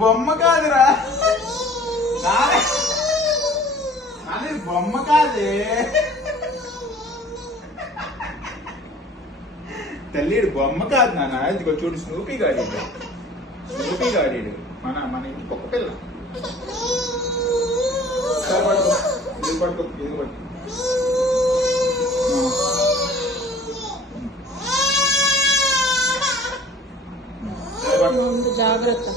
బొమ్మ కాదురా, అది బొమ్మ కాదే తల్లి, బొమ్మ కాదు నాన్న. ఇదిగో చూడు, స్నూపీ గాడి, స్నూపీ గాడి మన మన ఇంటి కుక్క పిల్ల. పడుకో, ఇది పడుకో, ఇది పడుకో. జాగ్రత్త.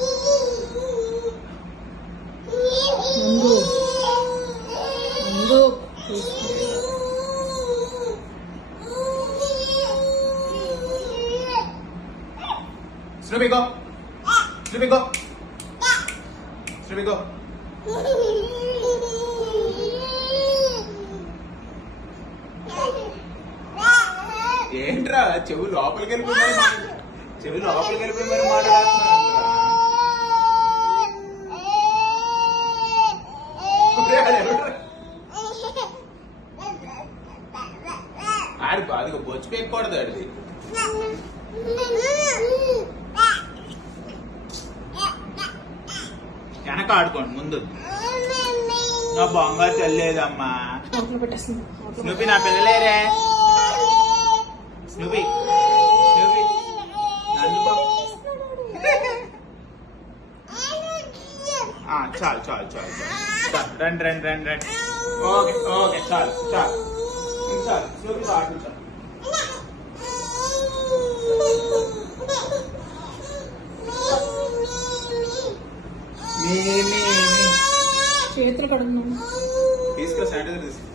ముందు ముందు Snoopy, go. Snoopy, go. Snoopy, go. ఏంట్రా చెవు లోపలికి వెళ్ళిపోయి మరి మాట్లాడుతున్నా. ఆడి బాధగా బొచ్చు పెక్కకూడదు. ఆడిది వెనక ఆడుకోండి, ముందు. నా బొంగ తెల్లేదమ్మా. స్నూపీ నా పిల్లలేరే. స్నూపీ స్నూపీ చాలు చాలు చాలు చాలు, రండి రండి రండి రండి. ఓకే ఓకే, చాలు చాలు చాలు. స్నూపీ ఆడు, చాలు. చేతులు కడుగున్నాను. తీసుకురా, శానిటైజర్ తీసుకురా.